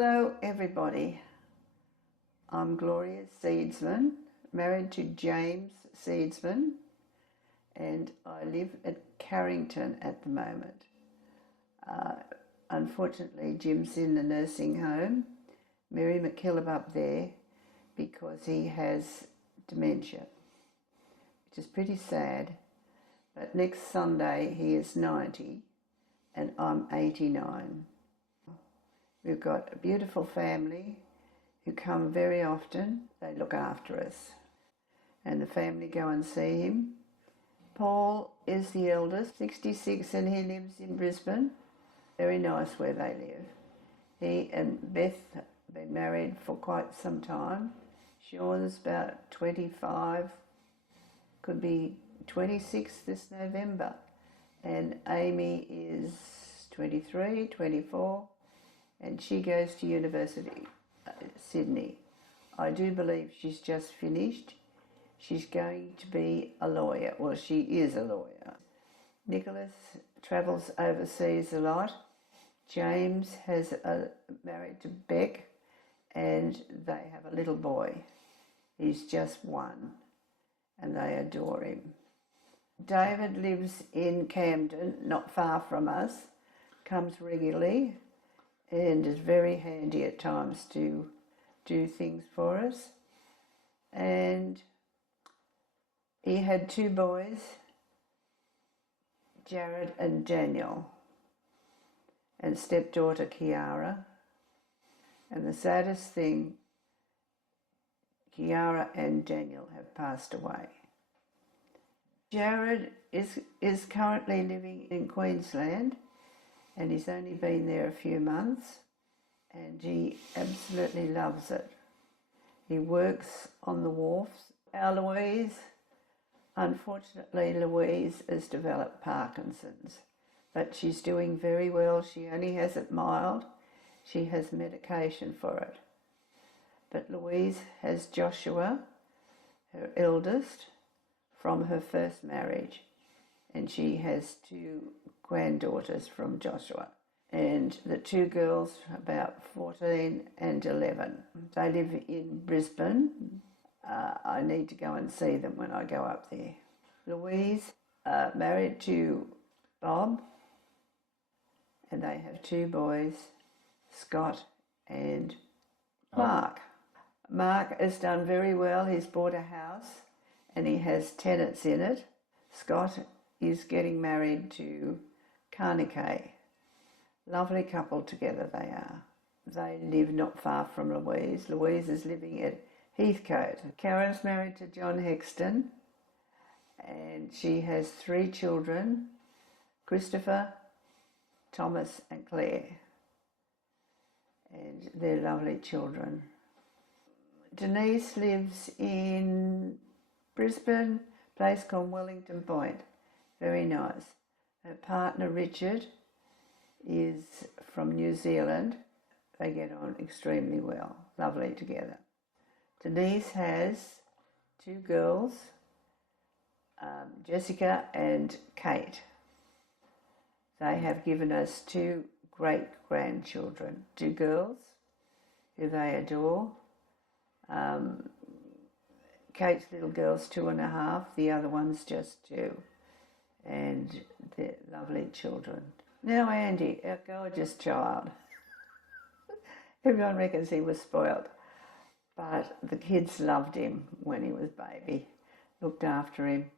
Hello everybody, I'm Gloria Seedsman, married to James Seedsman, and I live at Carrington at the moment. Unfortunately, Jim's in the nursing home, Mary McKillop up there, because he has dementia, which is pretty sad, but next Sunday he is 90 and I'm 89. We've got a beautiful family who come very often. They look after us. And the family go and see him. Paul is the eldest, 66, and he lives in Brisbane. Very nice where they live. He and Beth have been married for quite some time. Sean's about 25, could be 26 this November. And Amy is 23, 24. And she goes to University, Sydney. I do believe she's just finished. She's going to be a lawyer. Well, she is a lawyer. Nicholas travels overseas a lot. James has married to Beck, and they have a little boy. He's just one, and they adore him. David lives in Camden, not far from us, comes regularly, and is very handy at times to do things for us. And he had two boys, Jared and Daniel, and stepdaughter Kiara. And the saddest thing, Kiara and Daniel have passed away. Jared is currently living in Queensland, and he's only been there a few months, and he absolutely loves it. He works on the wharves. Our Louise, unfortunately, Louise has developed Parkinson's, but she's doing very well. She only has it mild. She has medication for it. But Louise has Joshua, her eldest, from her first marriage, and she has two granddaughters from Joshua, and the two girls about 14 and 11. They live in Brisbane. I need to go and see them when I go up there. Louise, married to Bob, and they have two boys, Scott and Mark. Mark has done very well. He's bought a house and he has tenants in it. Scott is getting married to Carnegie. Lovely couple together they are. They live not far from Louise. Louise is living at Heathcote. Karen's married to John Hexton, and she has three children, Christopher, Thomas and Claire. And they're lovely children. Denise lives in Brisbane, a place called Wellington Point. Very nice. Her partner Richard is from New Zealand. They get on extremely well, lovely together. Denise has two girls, Jessica and Kate. They have given us two great grandchildren, two girls who they adore. Kate's little girl's 2.5, the other one's just 2. And they're lovely children. Now Andy, our gorgeous child. Everyone reckons he was spoilt, but the kids loved him when he was baby, looked after him.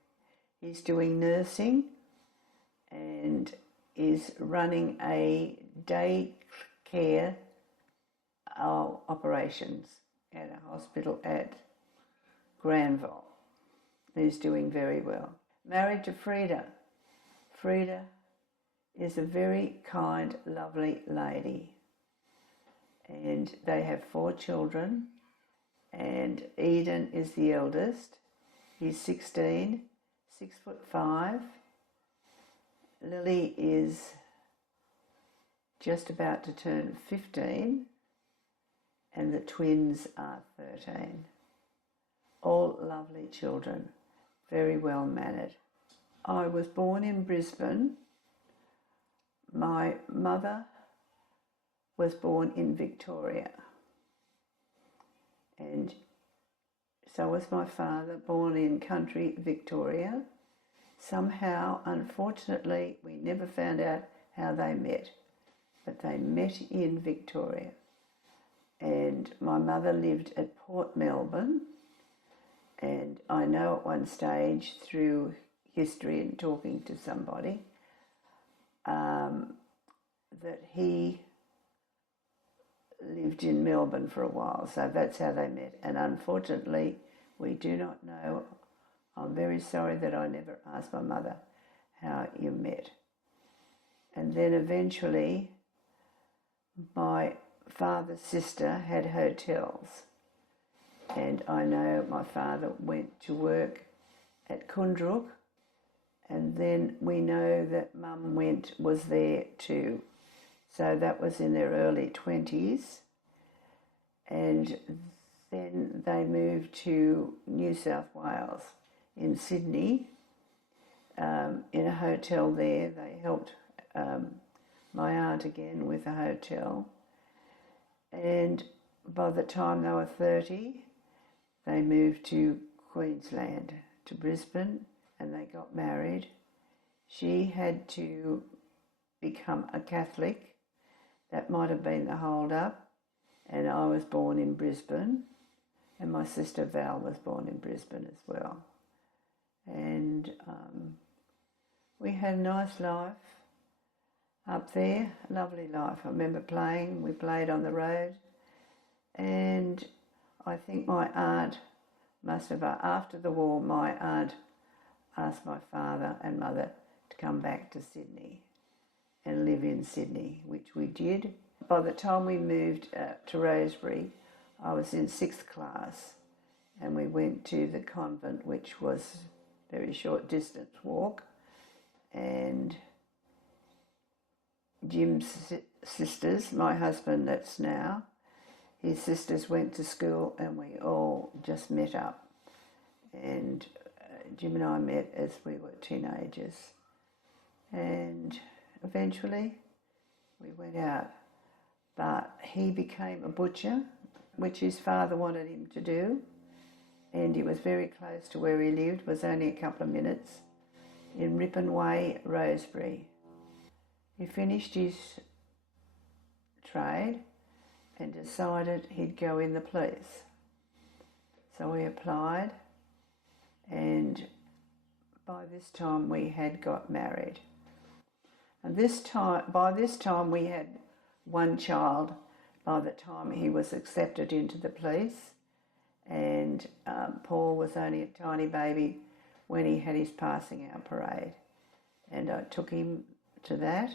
He's doing nursing and is running a day care operations at a hospital at Granville. He's doing very well. Married to Frida. Frida is a very kind, lovely lady, and they have 4 children, and Eden is the eldest. He's 16, 6'5". Lily is just about to turn 15, and the twins are 13. All lovely children, very well mannered. I was born in Brisbane. My mother was born in Victoria, and so was my father, born in country Victoria. Somehow, unfortunately, we never found out how they met, but they met in Victoria. And my mother lived at Port Melbourne, and I know at one stage through history and talking to somebody that he lived in Melbourne for a while, so that's how they met. And unfortunately, we do not know. I'm very sorry that I never asked my mother how you met. And then eventually, my father's sister had hotels, and I know my father went to work at Kundruk, and then we know that Mum was there too. So that was in their early 20s, and then they moved to New South Wales in Sydney, in a hotel there. They helped my aunt again with a hotel, and by the time they were 30, they moved to Queensland, to Brisbane, and they got married. She had to become a Catholic. That might have been the hold-up, and I was born in Brisbane, and my sister Val was born in Brisbane as well. And we had a nice life up there, a lovely life. I remember we played on the road, and I think my aunt must have, after the war, my aunt asked my father and mother to come back to Sydney and live in Sydney, which we did. By the time we moved to Rosebery, I was in 6th class, and we went to the convent, which was a very short distance walk, and Jim's sisters, my husband that's now, his sisters went to school, and we all just met up, and Jim and I met as we were teenagers, and eventually we went out, but he became a butcher, which his father wanted him to do, and he was very close to where he lived, was only a couple of minutes, in Ripon Way, Rosebery. He finished his trade and decided he'd go in the police. So we applied, and by this time we had got married. And by this time we had one child by the time he was accepted into the police, and Paul was only a tiny baby when he had his passing out parade, and I took him to that.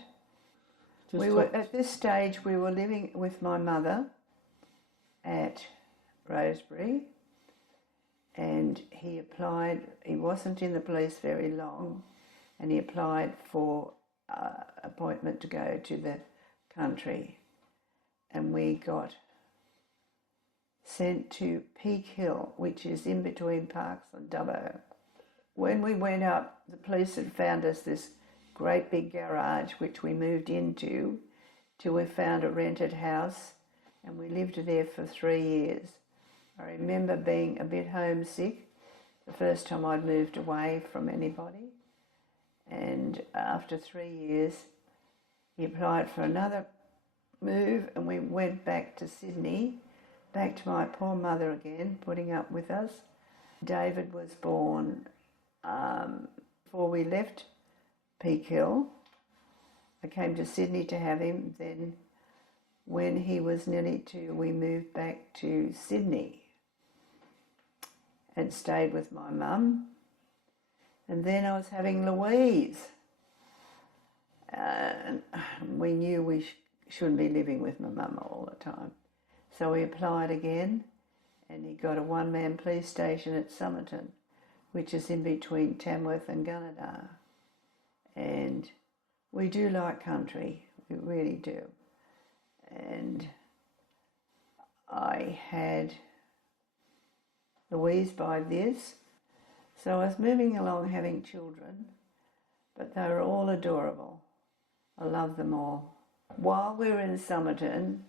At this stage we were living with my mother at Rosebery, and he wasn't in the police very long, and he applied for appointment to go to the country, and we got sent to Peak Hill, which is in between Parkes and Dubbo. When we went up, the police had found us this great big garage, which we moved into till we found a rented house, and we lived there for 3 years. I remember being a bit homesick the first time I'd moved away from anybody, and after 3 years he applied for another move, and we went back to Sydney, back to my poor mother again, putting up with us. David was born before we left Peak Hill. I came to Sydney to have him. Then when he was nearly 2, we moved back to Sydney and stayed with my mum. And then I was having Louise. We knew we shouldn't be living with my mum all the time. So we applied again, and he got a one-man police station at Somerton, which is in between Tamworth and Gunnedah. And we do like country, we really do. And I had Louise by this, so I was moving along having children, but they were all adorable. I love them all. While we were in Somerton,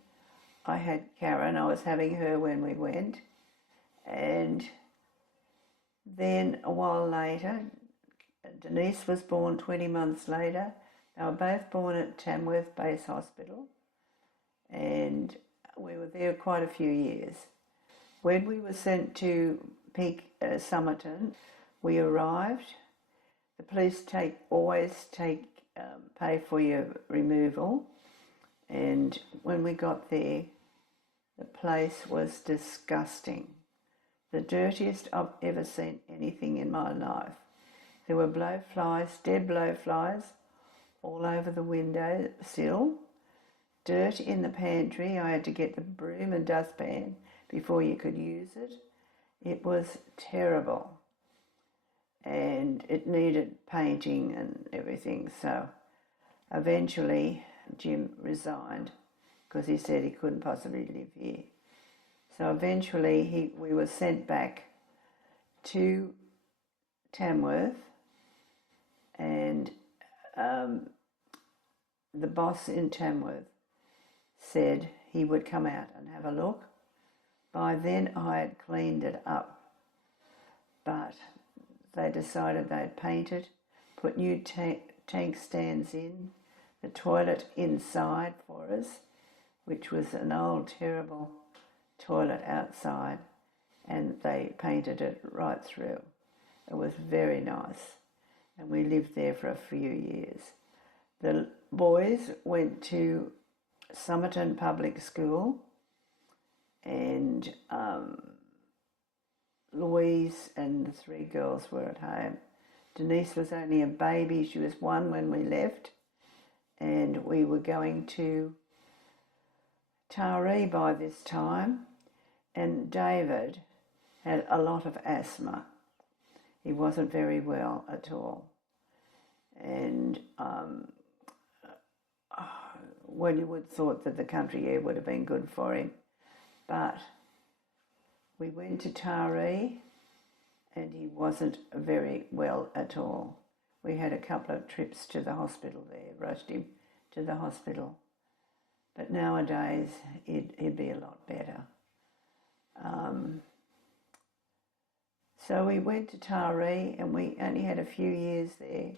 I had Karen. I was having her when we went. And then a while later, Denise was born 20 months later. They were both born at Tamworth Base Hospital. And we were there quite a few years. When we were sent to Somerton, we arrived. The police always pay for your removal. And when we got there, the place was disgusting. The dirtiest I've ever seen anything in my life. There were blowflies, dead blowflies, all over the window sill. Dirt in the pantry. I had to get the broom and dustpan before you could use it. It was terrible. And it needed painting and everything. So eventually Jim resigned because he said he couldn't possibly live here. So eventually we were sent back to Tamworth, and the boss in Tamworth said he would come out and have a look. By then I had cleaned it up, but they decided they'd paint it, put new tank stands in, the toilet inside for us, which was an old terrible toilet outside, and they painted it right through. It was very nice, and we lived there for a few years. The boys went to Somerton Public School, and Louise and the three girls were at home. Denise was only a baby. She was 1 when we left, and we were going to Taree by this time, and David had a lot of asthma. He wasn't very well at all. And well, you would have thought that the country air would have been good for him. But we went to Taree, and he wasn't very well at all. We had a couple of trips to the hospital there, rushed him to the hospital. But nowadays, he'd be a lot better. So we went to Taree, and we only had a few years there.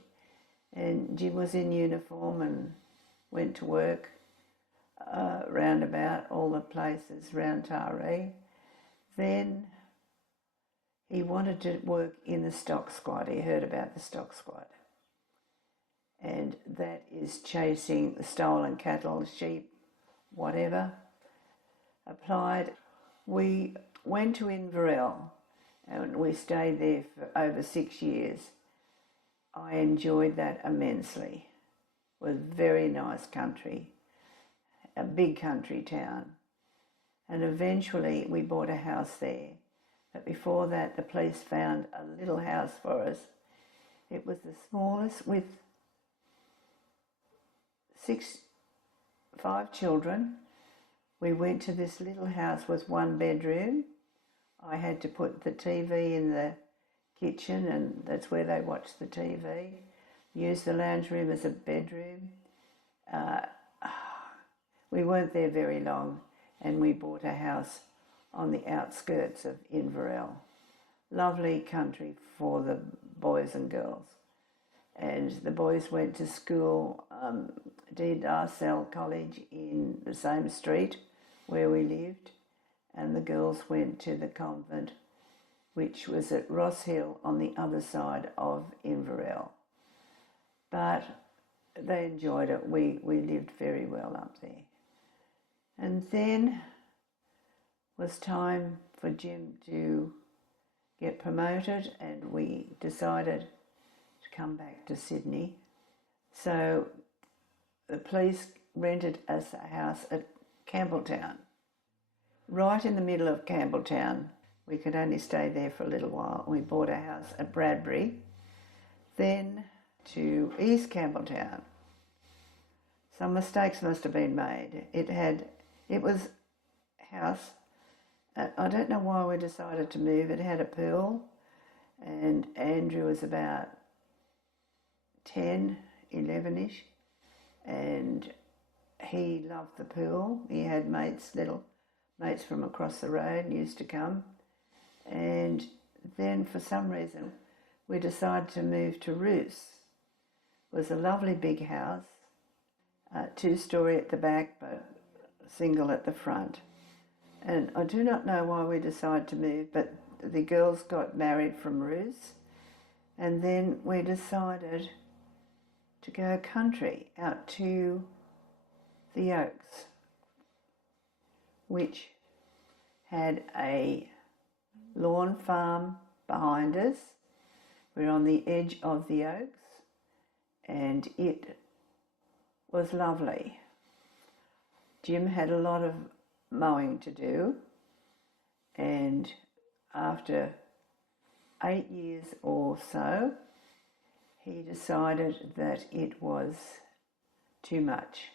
And Jim was in uniform and went to work round about all the places round Taree. Then he wanted to work in the stock squad. He heard about the stock squad. And that is chasing the stolen cattle, sheep, whatever. Applied. We went to Inverell, and we stayed there for over 6 years. I enjoyed that immensely. It was a very nice country, a big country town. And eventually we bought a house there. But before that, the police found a little house for us. It was the smallest, with 5 children. We went to this little house with 1 bedroom. I had to put the TV in the kitchen, and that's where they watched the TV. Use the lounge room as a bedroom. We weren't there very long, and we bought a house on the outskirts of Inverell. Lovely country for the boys and girls. And the boys went to school, did Arcell College in the same street where we lived, and the girls went to the convent, which was at Ross Hill on the other side of Inverell. But they enjoyed it. We lived very well up there. And then was time for Jim to get promoted, and we decided to come back to Sydney. So the police rented us a house at Campbelltown. Right in the middle of Campbelltown. We could only stay there for a little while. We bought a house at Bradbury, then to East Campbelltown. Some mistakes must have been made. It was a house. I don't know why we decided to move. It had a pool, and Andrew was about 10, 11-ish, and he loved the pool. He had little mates from across the road used to come. And then for some reason we decided to move to Roos. It was a lovely big house, 2-story at the back but single at the front. And I do not know why we decided to move, but the girls got married from Roos, and then we decided to go country out to the Oaks, which had a lawn farm behind us. We're on the edge of the Oaks, and it was lovely. Jim had a lot of mowing to do, and after 8 years or so, he decided that it was too much.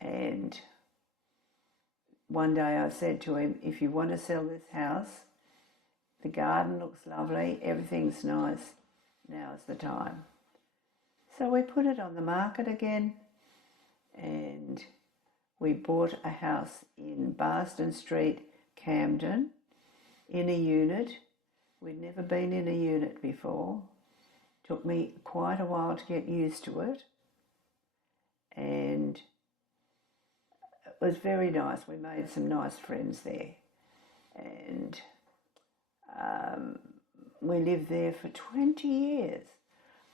And one day I said to him, if you want to sell this house, the garden looks lovely, everything's nice, now's the time. So we put it on the market again, and we bought a house in Barston Street, Camden, in a unit. We'd never been in a unit before. Took me quite a while to get used to it, and it was very nice. We made some nice friends there, and we lived there for 20 years.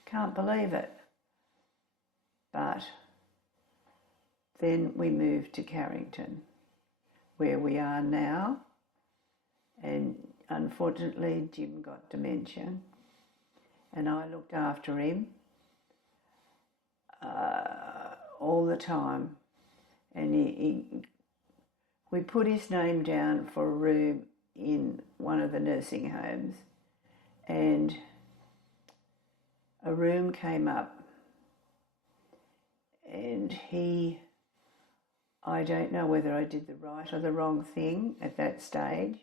Can't believe it. But then we moved to Carrington, where we are now, and unfortunately Jim got dementia, and I looked after him all the time, and we put his name down for a room in one of the nursing homes, and a room came up, and I don't know whether I did the right or the wrong thing at that stage,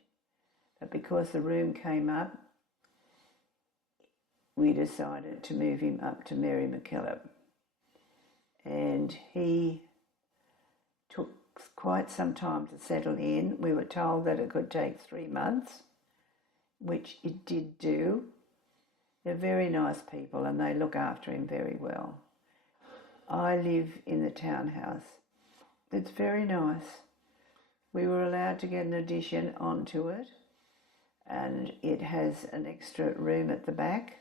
but because the room came up, we decided to move him up to Mary MacKillop. And he took quite some time to settle in. We were told that it could take 3 months, which it did do. They're very nice people and they look after him very well. I live in the townhouse. It's very nice. We were allowed to get an addition onto it, and it has an extra room at the back,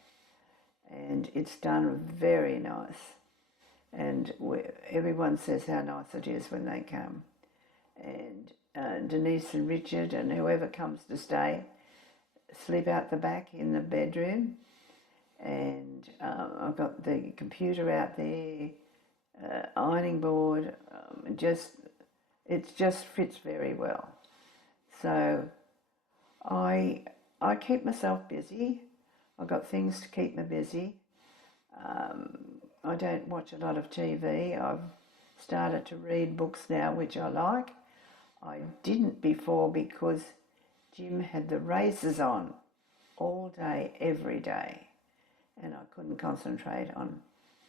and it's done very nice. And everyone says how nice it is when they come. And Denise and Richard and whoever comes to stay sleep out the back in the bedroom. And I've got the computer out there, ironing board. It just fits very well. So I keep myself busy. I've got things to keep me busy. I don't watch a lot of TV. I've started to read books now, which I like. I didn't before because Jim had the races on all day, every day, and I couldn't concentrate on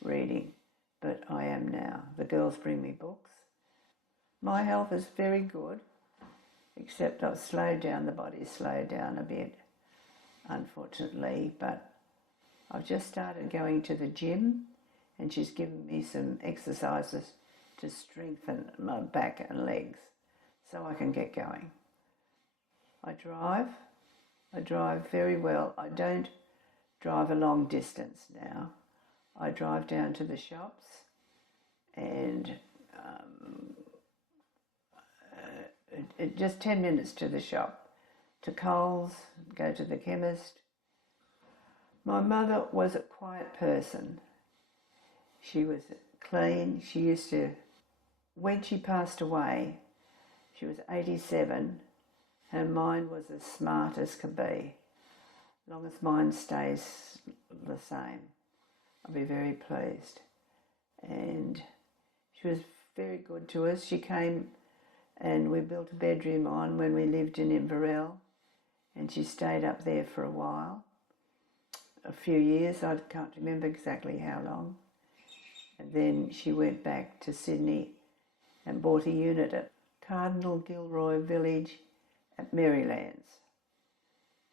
reading, but I am now. The girls bring me books. My health is very good, except I've slowed down, the body's slowed down a bit, unfortunately, but I've just started going to the gym, and she's given me some exercises to strengthen my back and legs so I can get going. I drive very well. I don't drive a long distance now. I drive down to the shops and just 10 minutes to the shop, to Coles, go to the chemist. My mother was a quiet person. She was clean. She used to, when she passed away, she was 87. Her mind was as smart as could be. As long as mine stays the same, I'll be very pleased. And she was very good to us. She came and we built a bedroom on when we lived in Inverell, and she stayed up there for a while, a few years. I can't remember exactly how long. And then she went back to Sydney and bought a unit at Cardinal Gilroy Village at Marylands.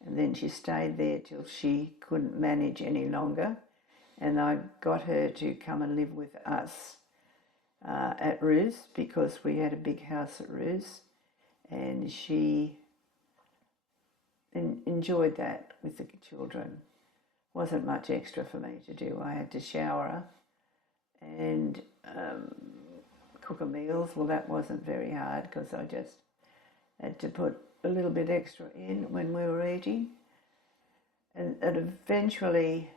And then she stayed there till she couldn't manage any longer, and I got her to come and live with us at Roos, because we had a big house at Roos, and she enjoyed that with the children. Wasn't much extra for me to do. I had to shower her and cook her meals. Well, that wasn't very hard, because I just had to put a little bit extra in when we were eating. And eventually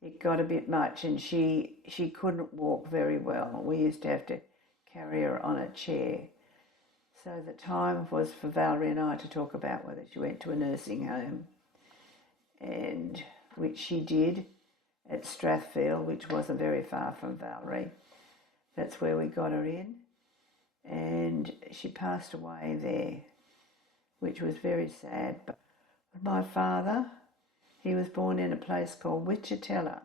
it got a bit much, and she couldn't walk very well. We used to have to carry her on a chair. So the time was for Valerie and I to talk about whether she went to a nursing home, and which she did at Strathfield, which wasn't very far from Valerie. That's where we got her in, and she passed away there, which was very sad. But my father, he was born in a place called Wichitella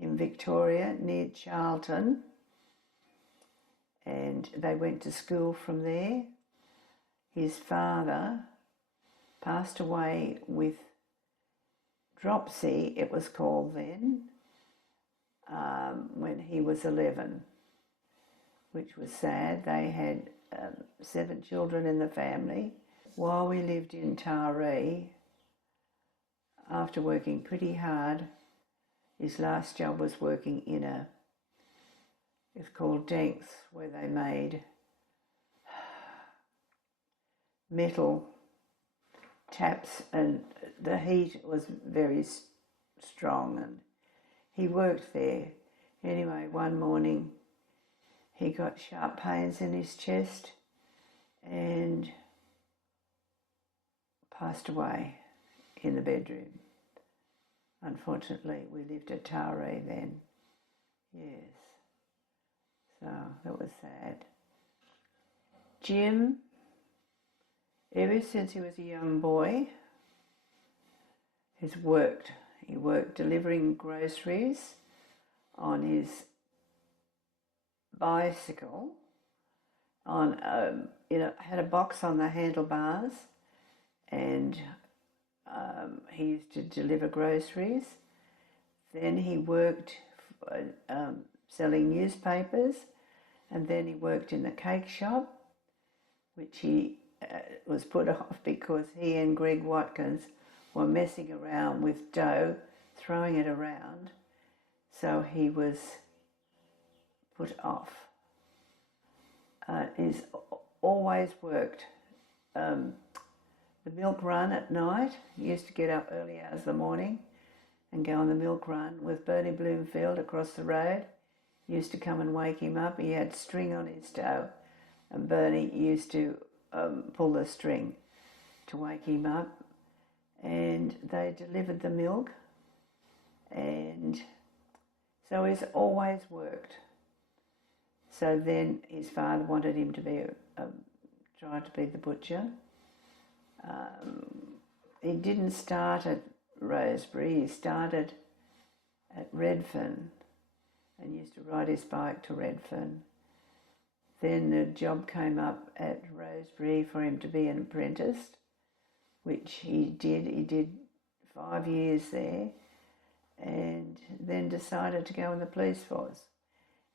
in Victoria, near Charlton, and they went to school from there. His father passed away with dropsy, it was called then, when he was 11, which was sad. They had 7 children in the family. While we lived in Taree, after working pretty hard, his last job was working in it's called Danks, where they made metal taps, and the heat was very strong, and he worked there. Anyway, one morning he got sharp pains in his chest and passed away in the bedroom. Unfortunately, we lived at Taree then. Yes. So that was sad. Jim, ever since he was a young boy, has worked. He worked delivering groceries on his bicycle, had a box on the handlebars, and he used to deliver groceries. Then he worked selling newspapers, and then he worked in the cake shop, which he was put off because he and Greg Watkins were messing around with dough, throwing it around, so he was put off. He's always worked. The milk run at night, he used to get up early hours of the morning and go on the milk run with Bernie Bloomfield across the road. He used to come and wake him up. He had string on his toe, and Bernie used to pull the string to wake him up, and they delivered the milk, and so he's always worked. So then his father wanted him to be tried to be the butcher. He didn't start at Rosebery, he started at Redfern and used to ride his bike to Redfern. Then the job came up at Rosebery for him to be an apprentice, which he did. He did 5 years there, and then decided to go in the police force.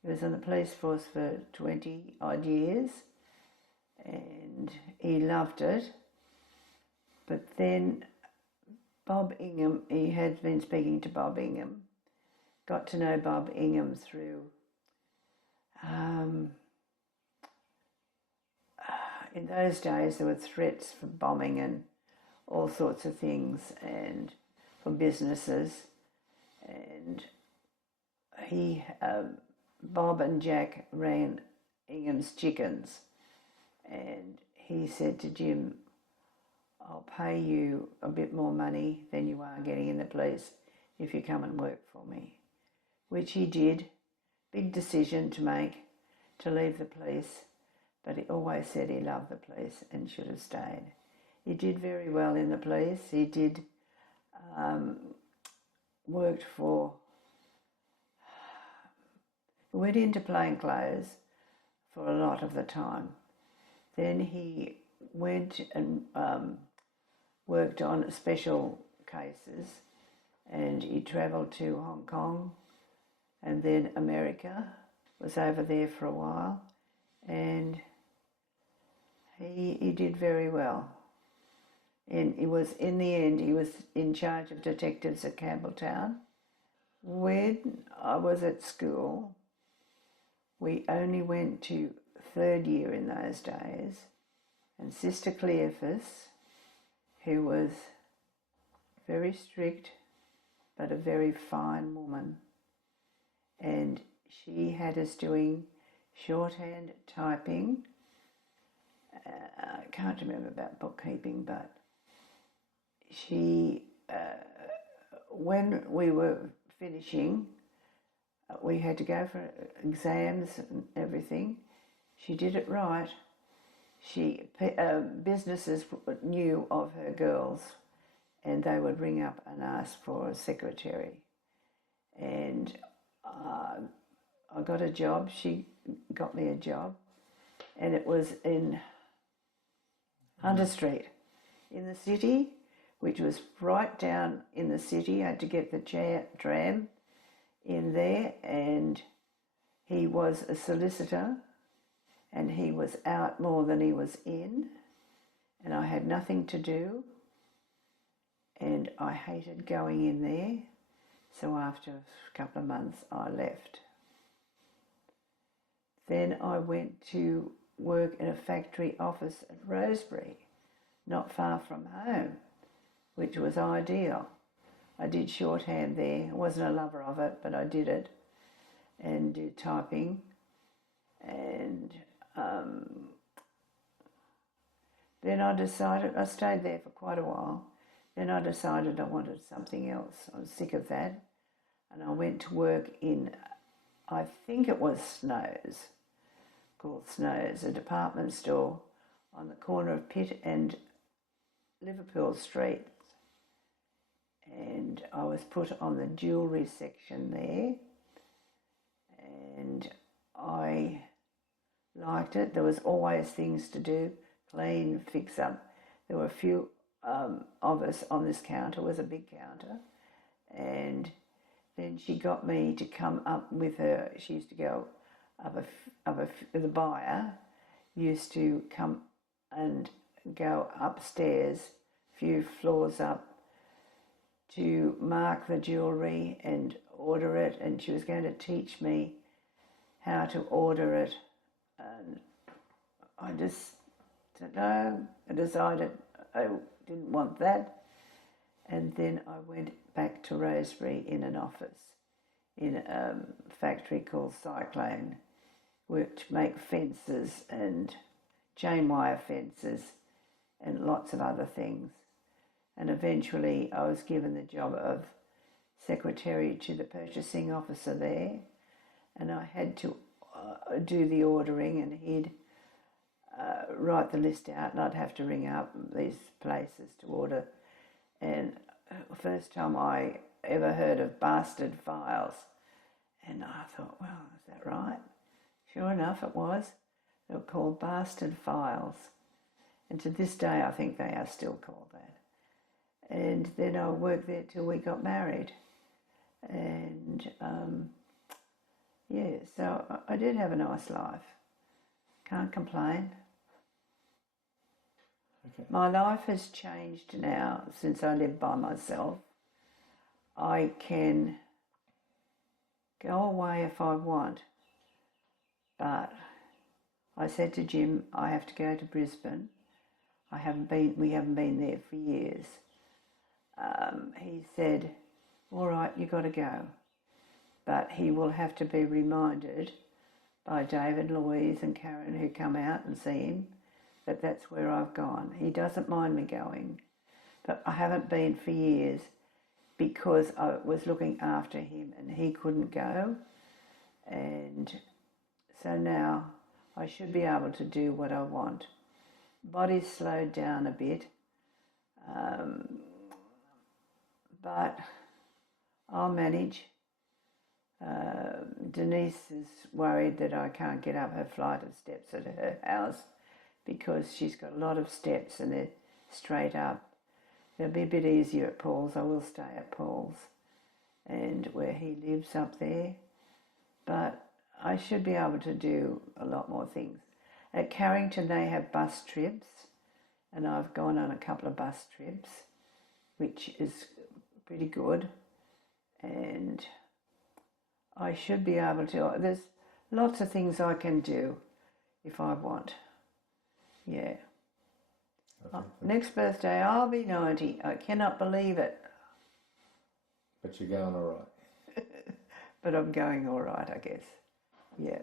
He was in the police force for 20 odd years, and he loved it. But then Bob Ingham, he had been speaking to Bob Ingham, got to know Bob Ingham through in those days there were threats for bombing and all sorts of things, and for businesses, and Bob and Jack ran Ingham's Chickens, and he said to Jim, I'll pay you a bit more money than you are getting in the police if you come and work for me, which he did. Big decision to make, to leave the police, but he always said he loved the police and should have stayed. He did very well in the police. He did worked for He went into plain clothes for a lot of the time. Then he went and worked on special cases, and he travelled to Hong Kong and then America, was over there for a while, and he did very well. And he was, in the end, he was in charge of detectives at Campbelltown. When I was at school, we only went to third year in those days, and Sister Cleophas, who was very strict but a very fine woman, and she had us doing shorthand typing. I can't remember about bookkeeping, but she, when we were finishing, we had to go for exams and everything. She did it right. Businesses knew of her girls, and they would ring up and ask for a secretary. And I got a job. She got me a job, and it was in Hunter Street in the city, which was right down in the city. I had to get the tram in there, and he was a solicitor, and he was out more than he was in, and I had nothing to do, and I hated going in there, so after a couple of months I left. Then I went to work in a factory office at Rosebery, not far from home, which was ideal. I did shorthand there. I wasn't a lover of it, but I did it, and did typing. And then I decided, I stayed there for quite a while. Then I decided I wanted something else. I was sick of that. And I went to work in, I think it was Snow's, called Snow's, a department store on the corner of Pitt and Liverpool Street. And I was put on the jewellery section there, and I liked it. There was always things to do, clean, fix up. There were a few of us on this counter. It was a big counter, and then she got me to come up with her. She used to go the buyer used to come and go upstairs, a few floors up, to mark the jewellery and order it, and she was going to teach me how to order it. And I just said no. I decided I didn't want that, and then I went back to Rosebery in an office in a factory called Cyclone, which make fences and chain wire fences and lots of other things. And eventually I was given the job of secretary to the purchasing officer there, and I had to do the ordering, and he'd write the list out, and I'd have to ring up these places to order. And the first time I ever heard of bastard files, and I thought, well, is that right? Sure enough, it was. They were called bastard files, and to this day I think they are still called that. And then I worked there till we got married, and so I did have a nice life. Can't complain. Okay. My life has changed now since I live by myself. I can go away if I want, but I said to Jim, I have to go to Brisbane. We haven't been there for years. He said, all right, you got to go. But he will have to be reminded by David, Louise and Karen, who come out and see him, that that's where I've gone. He doesn't mind me going, but I haven't been for years because I was looking after him and he couldn't go. And so now I should be able to do what I want. Body's slowed down a bit, but I'll manage. Denise is worried that I can't get up her flight of steps at her house because she's got a lot of steps and they're straight up. It'll be a bit easier at Paul's. I will stay at Paul's and where he lives up there. But I should be able to do a lot more things. At Carrington they have bus trips, and I've gone on a couple of bus trips, which is pretty good. And I should be able to, there's lots of things I can do if I want. Yeah. Next birthday I'll be 90. I cannot believe it. But you're going all right. But I'm going all right, I guess. Yeah.